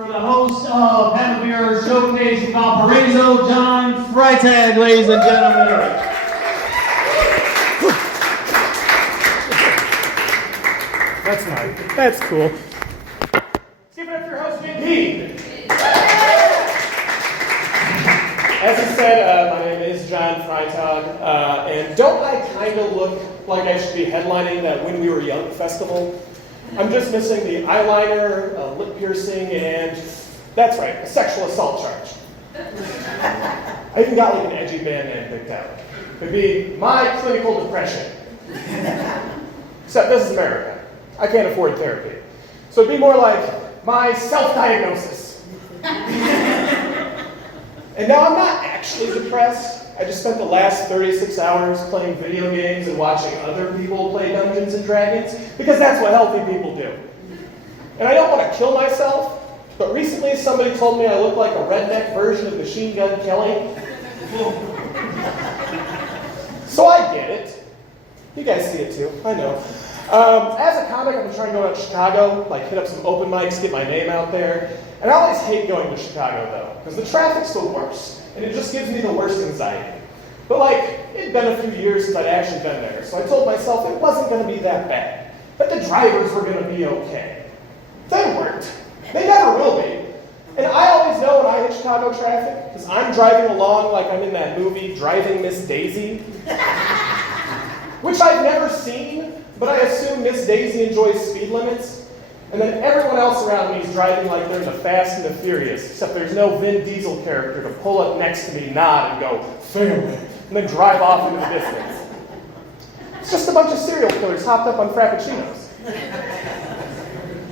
For the host of Head of Beer Showcase in Valparaiso, John Freitag, ladies and gentlemen. That's nice. That's cool. Give it up for your host, JP. As I said, my name is John Freitag, and don't I kind of look like I should be headlining that When We Were Young festival? I'm just missing the eyeliner, lip piercing, and that's right, a sexual assault charge. I even got like an edgy band name picked out. It'd be My Clinical Depression. Except this is America. I can't afford therapy. So it'd be more like My Self-Diagnosis. And now I'm not actually depressed. I just spent the last 36 hours playing video games and watching other people play Dungeons and Dragons, because that's what healthy people do. And I don't want to kill myself, but recently somebody told me I look like a redneck version of Machine Gun Kelly. So I get it. You guys see it too, I know. As a comic, I've been trying to go out to Chicago, like hit up some open mics, get my name out there. And I always hate going to Chicago though, because the traffic's the worst, and it just gives me the worst anxiety. But like, it'd been a few years since I'd actually been there, so I told myself it wasn't going to be that bad, that the drivers were going to be okay. They weren't. They never will be. And I always know when I hit Chicago traffic, because I'm driving along like I'm in that movie, Driving Miss Daisy, which I've never seen, but I assume Miss Daisy enjoys speed limits. And then everyone else around me is driving like they're in the Fast and the Furious, except there's no Vin Diesel character to pull up next to me, nod, and go, family, and then drive off into the distance. It's just a bunch of serial killers hopped up on Frappuccinos.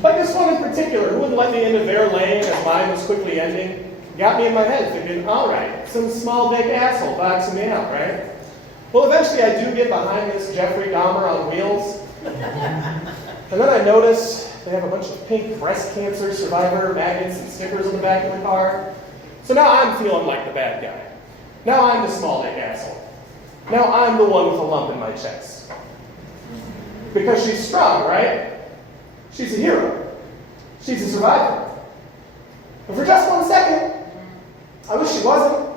Like this one in particular, who wouldn't let me into their lane as mine was quickly ending, got me in my head thinking, all right, some small dick asshole boxing me out, right? Well, eventually I do get behind this Jeffrey Dahmer on wheels, and then I notice they have a bunch of pink breast cancer survivor magnets and stickers on the back of the car. So now I'm feeling like the bad guy. Now I'm the small dick asshole. Now I'm the one with a lump in my chest. Because she's strong, right? She's a hero. She's a survivor. And for just 1 second, I wish she wasn't.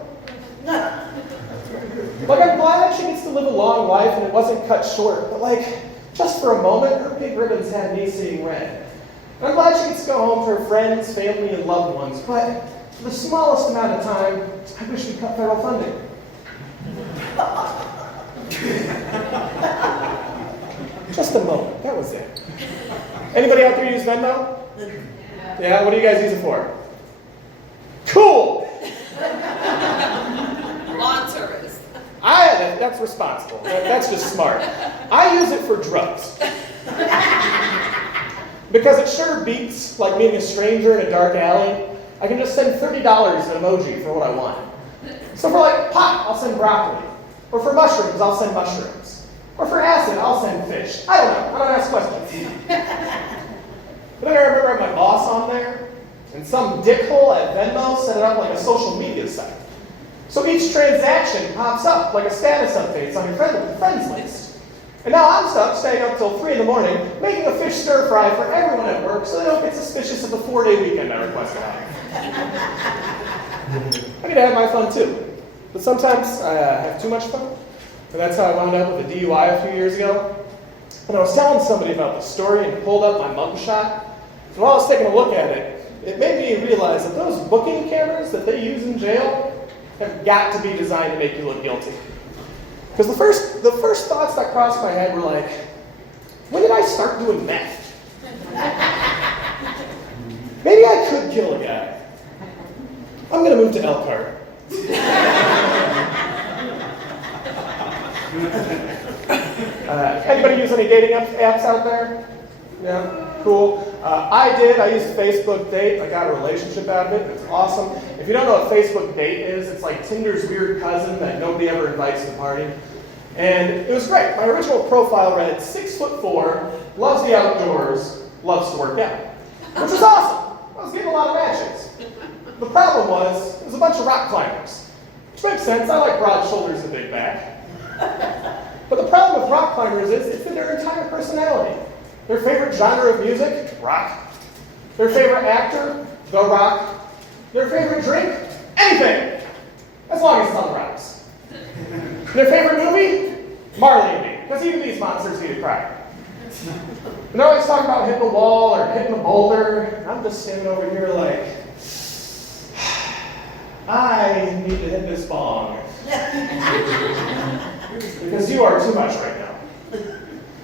Like, I'm glad she gets to live a long life and it wasn't cut short, but like, just for a moment, her pink ribbons had me seeing red. And I'm glad she gets to go home to her friends, family, and loved ones, but for the smallest amount of time, I wish we cut federal funding. Just a moment, that was it. Anybody out there use Venmo? Yeah, what do you guys use it for? Cool! Lawn service. That's responsible. That's just smart. I use it for drugs. Because it sure beats like meeting a stranger in a dark alley. I can just send $30 an emoji for what I want. So for like pot, I'll send broccoli. Or for mushrooms, I'll send mushrooms. Or for acid, I'll send fish. I don't know. I don't ask questions. But then I remember I had my boss on there, and some dickhole at Venmo set it up like a social media site. So each transaction pops up like a status update on your friends list. And now I'm stuck staying up till 3 in the morning making a fish stir fry for everyone at work so they don't get suspicious of the 4-day weekend I requested off. I get to have my fun too. But sometimes I have too much fun. And that's how I wound up with a DUI a few years ago. When I was telling somebody about the story and pulled up my mugshot, and while I was taking a look at it, it made me realize that those booking cameras that they use in jail have got to be designed to make you look guilty. Because the first thoughts that crossed my head were like, when did I start doing meth? Maybe I could kill a guy. I'm going to move to Elkhart. Anybody use any dating apps out there? Yeah, cool. I did. I used Facebook Date. I got a relationship out of it. It's awesome. If you don't know what Facebook Date is, it's like Tinder's weird cousin that nobody ever invites to the party. And it was great. My original profile read 6'4", loves the outdoors, loves to work out, which was awesome. I was getting a lot of matches. The problem was, it was a bunch of rock climbers, which makes sense. I like broad shoulders and big back. But the problem with rock climbers is it's their entire personality. Their favorite genre of music, rock. Their favorite actor, the rock. Their favorite drink? Anything, as long as it's on the rocks. Their favorite movie? Marley and Me, because even these monsters need to cry. And they're always talking about hitting the wall or hitting the boulder. And I'm just standing over here like, I need to hit this bong. Because you are too much right now.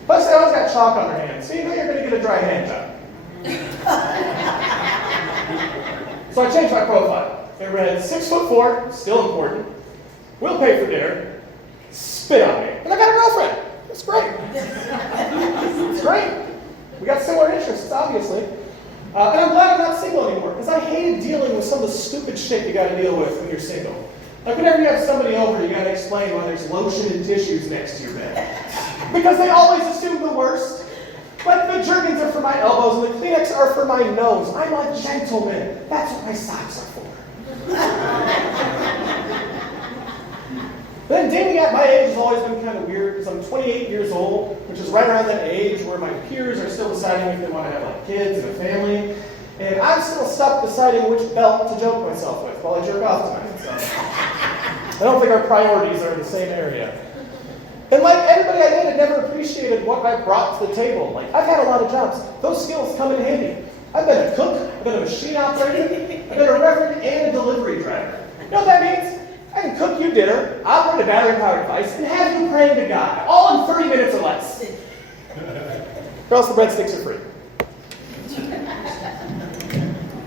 Plus, they always got chalk on their hands, so you know you're going to get a dry hand job. So I changed my profile. It read 6'4", still important, will pay for dinner, spit on me, and I got a girlfriend. It's great. It's great. We got similar interests, obviously. And I'm glad I'm not single anymore, because I hated dealing with some of the stupid shit you got to deal with when you're single. Like whenever you have somebody over, you got to explain why there's lotion and tissues next to your bed. Because they always assume the worst. Like the Jergens are for my elbows and the Kleenex are for my nose. I'm a gentleman. That's what my socks are for. Then dating at my age has always been kind of weird because I'm 28 years old, which is right around that age where my peers are still deciding if they want to have like kids and a family. And I'm still stuck deciding which belt to joke myself with while I jerk off tonight. So I don't think our priorities are in the same area. And like everybody I dated never appreciated what I brought to the table. Like I've had a lot of jobs. Those skills come in handy. I've been a cook, I've been a machine operator, I've been a reverend and a delivery driver. You know what that means? I can cook you dinner, operate a battery-powered device, and have you praying to God, all in 30 minutes or less. Or else the breadsticks are free.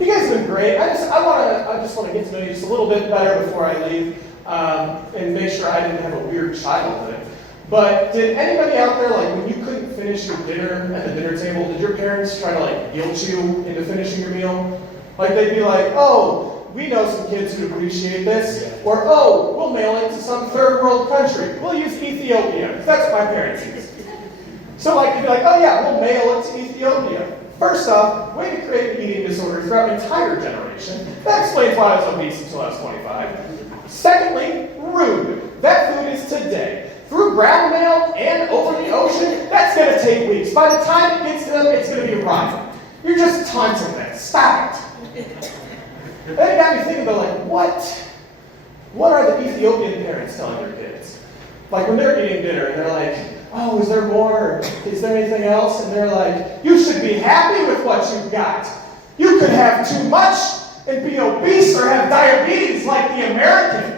You guys have been great. I just want to get to know you just a little bit better before I leave, and make sure I didn't have a weird childhood. But did anybody out there, like when you couldn't finish your dinner at the dinner table, did your parents try to like guilt you into finishing your meal? Like they'd be like, oh, we know some kids who appreciate this. Or, oh, we'll mail it to some third world country. We'll use Ethiopia. That's what my parents used. So like, they'd be like, oh yeah, we'll mail it to Ethiopia. First off, way to create an eating disorder throughout an entire generation. That explains why I was obese until I was 25. Secondly, rude. That food is today. Through ground mail and over the ocean, that's going to take weeks. By the time it gets to them, it's going to be rotten. You're just taunting them. Stop it. That got me thinking about, like, what are the Ethiopian parents telling their kids? Like, when they're eating dinner, and they're like, oh, is there more? Is there anything else? And they're like, you should be happy with what you've got. You could have too much and be obese or have diabetes like the Americans.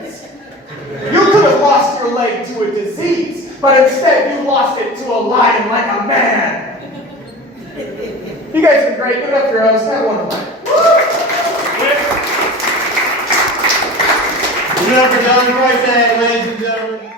You could have lost your leg to a disease, but instead you lost it to a lion like a man. You guys have been great. Give it up for your host. Have a wonderful night. Give it up for John Freitag, ladies and gentlemen.